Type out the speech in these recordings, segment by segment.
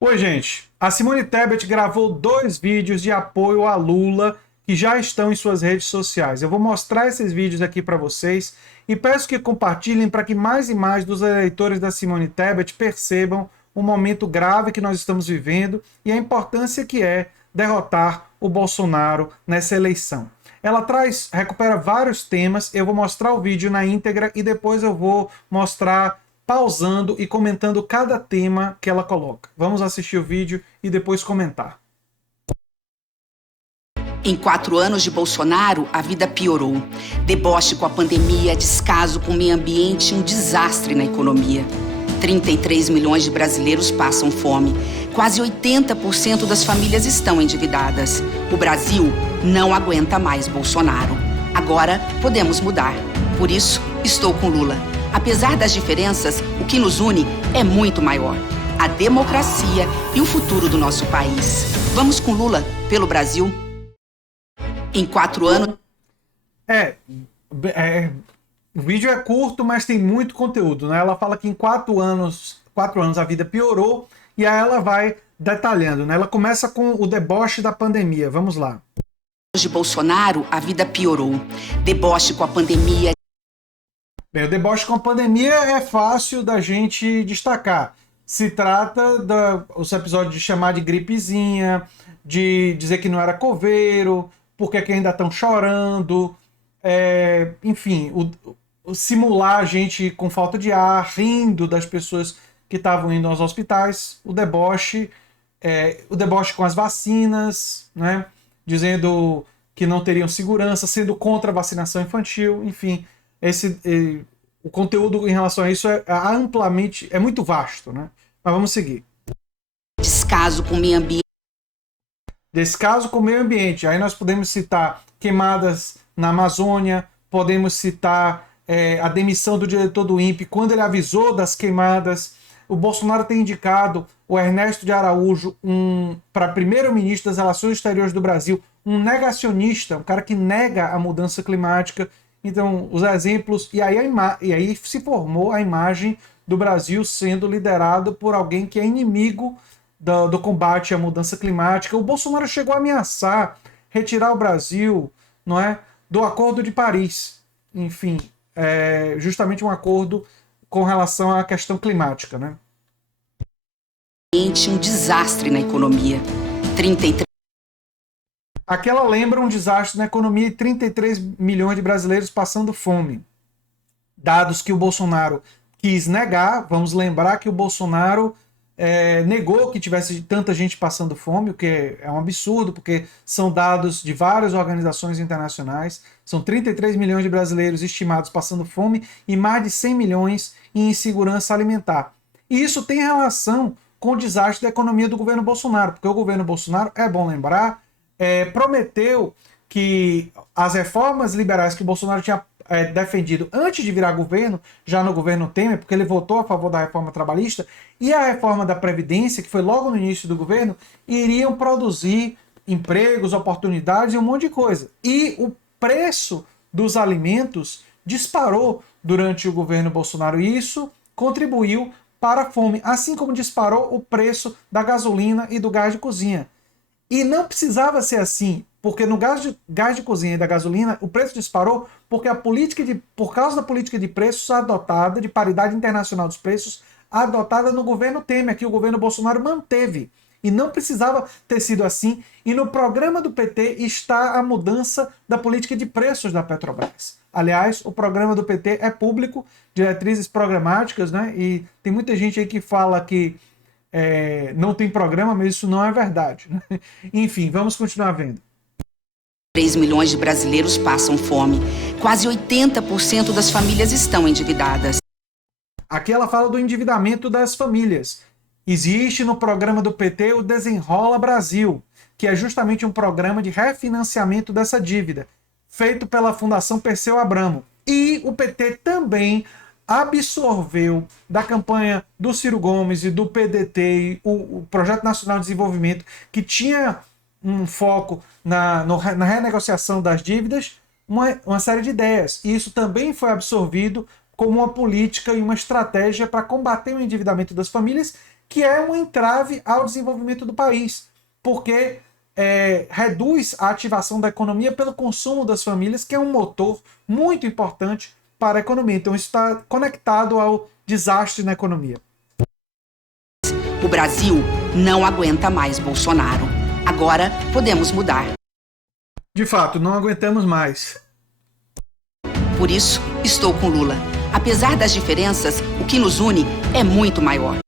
Oi, gente. A Simone Tebet gravou dois vídeos de apoio a Lula que já estão em suas redes sociais. Eu vou mostrar esses vídeos aqui para vocês e peço que compartilhem para que mais e mais dos eleitores da Simone Tebet percebam o momento grave que nós estamos vivendo e a importância que é derrotar o Bolsonaro nessa eleição. Ela recupera vários temas, eu vou mostrar o vídeo na íntegra e depois eu vou mostrar pausando e comentando cada tema que ela coloca. Vamos assistir o vídeo e depois comentar. Em 4 anos de Bolsonaro, a vida piorou. Deboche com a pandemia, descaso com o meio ambiente e um desastre na economia. 33 milhões de brasileiros passam fome. Quase 80% das famílias estão endividadas. O Brasil não aguenta mais Bolsonaro. Agora podemos mudar. Por isso, estou com Lula. Apesar das diferenças, o que nos une é muito maior: a democracia e o futuro do nosso país. Vamos com Lula pelo Brasil. Em 4 anos... O vídeo é curto, mas tem muito conteúdo, né? Ela fala que em 4 anos a vida piorou e aí ela vai detalhando, né? Ela começa com o deboche da pandemia. Vamos lá. De Bolsonaro, a vida piorou. Deboche com a pandemia... Bem, o deboche com a pandemia é fácil da gente destacar. Se trata dos episódios de chamar de gripezinha, de dizer que não era coveiro, porque que ainda estão chorando, enfim, simular a gente com falta de ar, rindo das pessoas que estavam indo aos hospitais, o deboche com as vacinas, né? Dizendo que não teriam segurança, sendo contra a vacinação infantil, enfim, o conteúdo em relação a isso é muito vasto, né? Mas vamos seguir. Descaso com o meio ambiente. Descaso com o meio ambiente. Aí nós podemos citar queimadas na Amazônia, podemos citar a demissão do diretor do INPE quando ele avisou das queimadas. O Bolsonaro tem indicado o Ernesto de Araújo para primeiro-ministro das Relações Exteriores do Brasil, um negacionista, um cara que nega a mudança climática. Então, os exemplos... E aí se formou a imagem do Brasil sendo liderado por alguém que é inimigo do combate à mudança climática. O Bolsonaro chegou a ameaçar retirar o Brasil, não é, do Acordo de Paris. Enfim, justamente um acordo com relação à questão climática, né? Um desastre na economia. 33... Aqui ela lembra um desastre na economia e 33 milhões de brasileiros passando fome. Dados que o Bolsonaro quis negar. Vamos lembrar que o Bolsonaro negou que tivesse tanta gente passando fome, o que é um absurdo, porque são dados de várias organizações internacionais. São 33 milhões de brasileiros estimados passando fome e mais de 100 milhões em insegurança alimentar. E isso tem relação com o desastre da economia do governo Bolsonaro, porque o governo Bolsonaro, é bom lembrar, prometeu que as reformas liberais que o Bolsonaro tinha defendido antes de virar governo, já no governo Temer, porque ele votou a favor da reforma trabalhista, e a reforma da Previdência, que foi logo no início do governo, iriam produzir empregos, oportunidades e um monte de coisa. E o preço dos alimentos disparou durante o governo Bolsonaro, e isso contribuiu para a fome, assim como disparou o preço da gasolina e do gás de cozinha. E não precisava ser assim, porque no gás de cozinha e da gasolina o preço disparou porque por causa da política de preços adotada, de paridade internacional dos preços, adotada no governo Temer, que o governo Bolsonaro manteve. E não precisava ter sido assim. E no programa do PT está a mudança da política de preços da Petrobras. Aliás, o programa do PT é público, diretrizes programáticas, né? E tem muita gente aí que fala que não tem programa, mas isso não é verdade, né? Enfim, vamos continuar vendo. 3 milhões de brasileiros passam fome. Quase 80% das famílias estão endividadas. Aqui ela fala do endividamento das famílias. Existe no programa do PT o Desenrola Brasil, que é justamente um programa de refinanciamento dessa dívida, feito pela Fundação Perseu Abramo. E o PT também absorveu da campanha do Ciro Gomes e do PDT, o Projeto Nacional de Desenvolvimento, que tinha um foco na renegociação das dívidas, uma série de ideias. E isso também foi absorvido como uma política e uma estratégia para combater o endividamento das famílias que é um entrave ao desenvolvimento do país, porque reduz a ativação da economia pelo consumo das famílias, que é um motor muito importante para a economia. Então isso está conectado ao desastre na economia. O Brasil não aguenta mais Bolsonaro. Agora podemos mudar. De fato, não aguentamos mais. Por isso, estou com Lula. Apesar das diferenças, o que nos une é muito maior.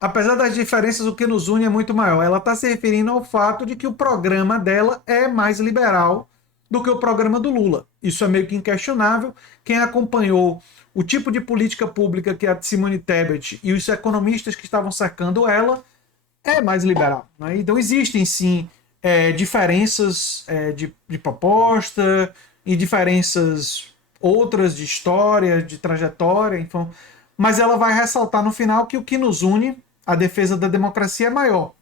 Apesar das diferenças, o que nos une é muito maior. Ela está se referindo ao fato de que o programa dela é mais liberal do que o programa do Lula. Isso é meio que inquestionável. Quem acompanhou o tipo de política pública que a Simone Tebet e os economistas que estavam cercando ela é mais liberal, né? Então existem sim diferenças de proposta e diferenças outras de história, de trajetória, então, mas ela vai ressaltar no final que o que nos une, a defesa da democracia, é maior.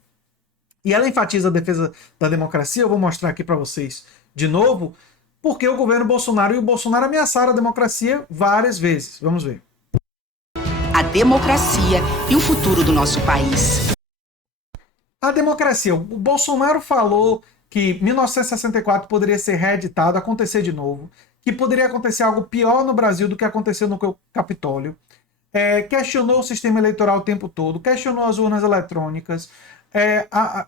E ela enfatiza a defesa da democracia, eu vou mostrar aqui para vocês de novo, porque o governo Bolsonaro e o Bolsonaro ameaçaram a democracia várias vezes. Vamos ver. A democracia e o futuro do nosso país. A democracia. O Bolsonaro falou que 1964 poderia ser reeditado, acontecer de novo, que poderia acontecer algo pior no Brasil do que aconteceu no Capitólio. Questionou o sistema eleitoral o tempo todo, questionou as urnas eletrônicas,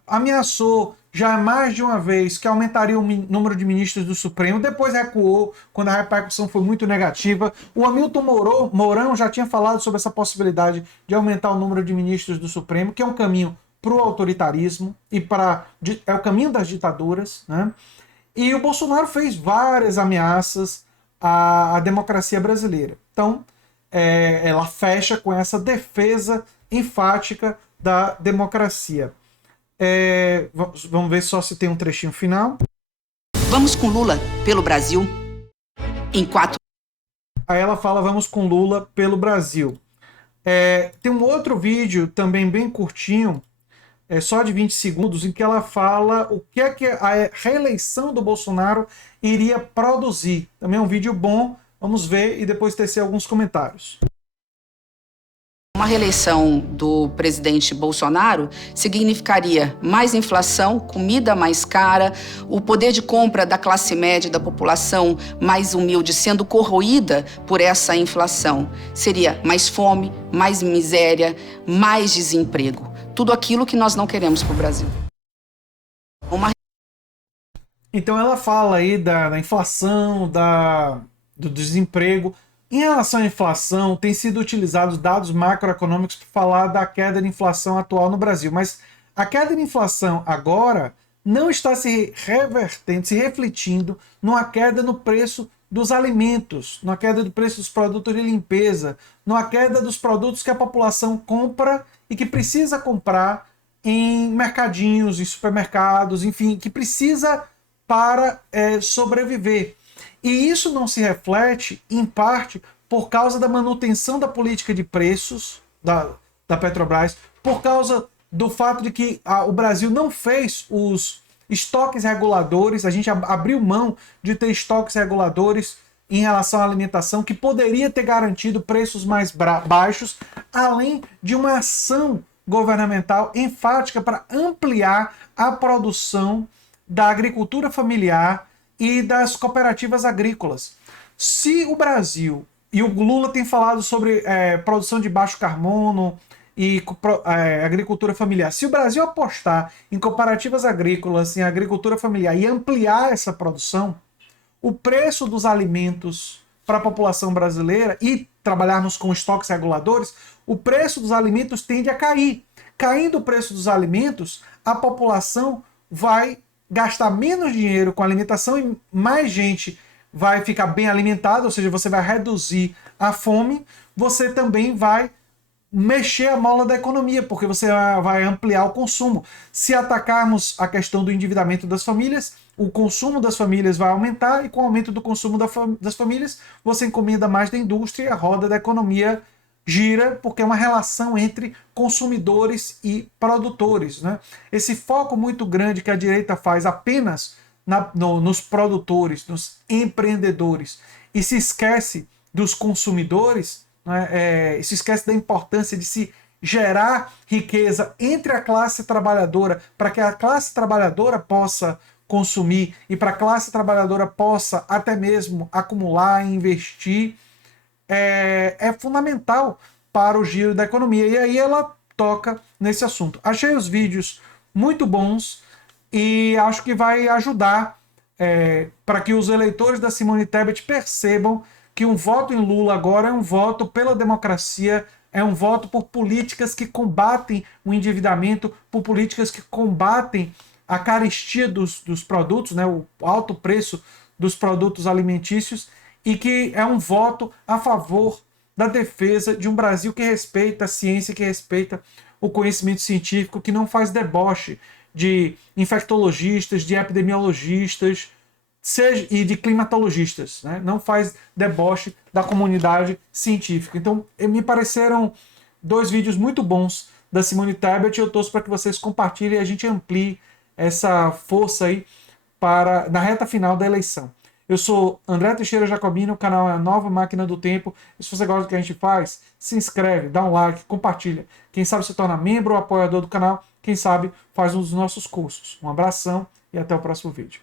ameaçou já mais de uma vez que aumentaria o número de ministros do Supremo, depois recuou quando a repercussão foi muito negativa. O Hamilton Mourão já tinha falado sobre essa possibilidade de aumentar o número de ministros do Supremo, que é um caminho para o autoritarismo e é o caminho das ditaduras, né? E o Bolsonaro fez várias ameaças à democracia brasileira. Então, ela fecha com essa defesa enfática da democracia. Vamos ver só se tem um trechinho final. Vamos com Lula pelo Brasil em 4. Aí ela fala, vamos com Lula pelo Brasil. Tem um outro vídeo também bem curtinho, só de 20 segundos, em que ela fala o que é que a reeleição do Bolsonaro iria produzir. Também é um vídeo bom, vamos ver e depois tecer alguns comentários. Uma reeleição do presidente Bolsonaro significaria mais inflação, comida mais cara, o poder de compra da classe média da população mais humilde sendo corroída por essa inflação. Seria mais fome, mais miséria, mais desemprego. Tudo aquilo que nós não queremos para o Brasil. Então ela fala aí da inflação, do desemprego. Em relação à inflação, tem sido utilizados dados macroeconômicos para falar da queda de inflação atual no Brasil. Mas a queda de inflação agora não está se revertendo, se refletindo numa queda no preço dos alimentos, numa queda do preço dos produtos de limpeza, numa queda dos produtos que a população compra e que precisa comprar em mercadinhos, em supermercados, enfim, que precisa para sobreviver. E isso não se reflete, em parte, por causa da manutenção da política de preços da Petrobras, por causa do fato de que o Brasil não fez os estoques reguladores, a gente abriu mão de ter estoques reguladores em relação à alimentação, que poderia ter garantido preços mais baixos, além de uma ação governamental enfática para ampliar a produção da agricultura familiar e das cooperativas agrícolas. Se o Brasil, e o Lula tem falado sobre produção de baixo carbono e agricultura familiar, se o Brasil apostar em cooperativas agrícolas, em agricultura familiar e ampliar essa produção, o preço dos alimentos para a população brasileira e trabalharmos com estoques reguladores, o preço dos alimentos tende a cair. Caindo o preço dos alimentos, a população vai gastar menos dinheiro com alimentação e mais gente vai ficar bem alimentada, ou seja, você vai reduzir a fome, você também vai mexer a mola da economia, porque você vai ampliar o consumo. Se atacarmos a questão do endividamento das famílias, o consumo das famílias vai aumentar e com o aumento do consumo das famílias, você encomenda mais da indústria e a roda da economia gira, porque é uma relação entre consumidores e produtores, né? Esse foco muito grande que a direita faz apenas nos produtores, nos empreendedores, e se esquece dos consumidores, né? Se esquece da importância de se gerar riqueza entre a classe trabalhadora, para que a classe trabalhadora possa consumir e para a classe trabalhadora possa até mesmo acumular e investir, é fundamental para o giro da economia. E aí ela toca nesse assunto. Achei os vídeos muito bons e acho que vai ajudar para que os eleitores da Simone Tebet percebam que um voto em Lula agora é um voto pela democracia, é um voto por políticas que combatem o endividamento, por políticas que combatem a carestia dos produtos, né, o alto preço dos produtos alimentícios, e que é um voto a favor da defesa de um Brasil que respeita a ciência, que respeita o conhecimento científico, que não faz deboche de infectologistas, de epidemiologistas, e de climatologistas, né? Não faz deboche da comunidade científica. Então, me pareceram 2 vídeos muito bons da Simone Tebet, e eu torço para que vocês compartilhem e a gente amplie essa força aí na reta final da eleição. Eu sou André Teixeira Jacobino, o canal é a Nova Máquina do Tempo. E se você gosta do que a gente faz, se inscreve, dá um like, compartilha. Quem sabe se torna membro ou apoiador do canal, quem sabe faz um dos nossos cursos. Um abração e até o próximo vídeo.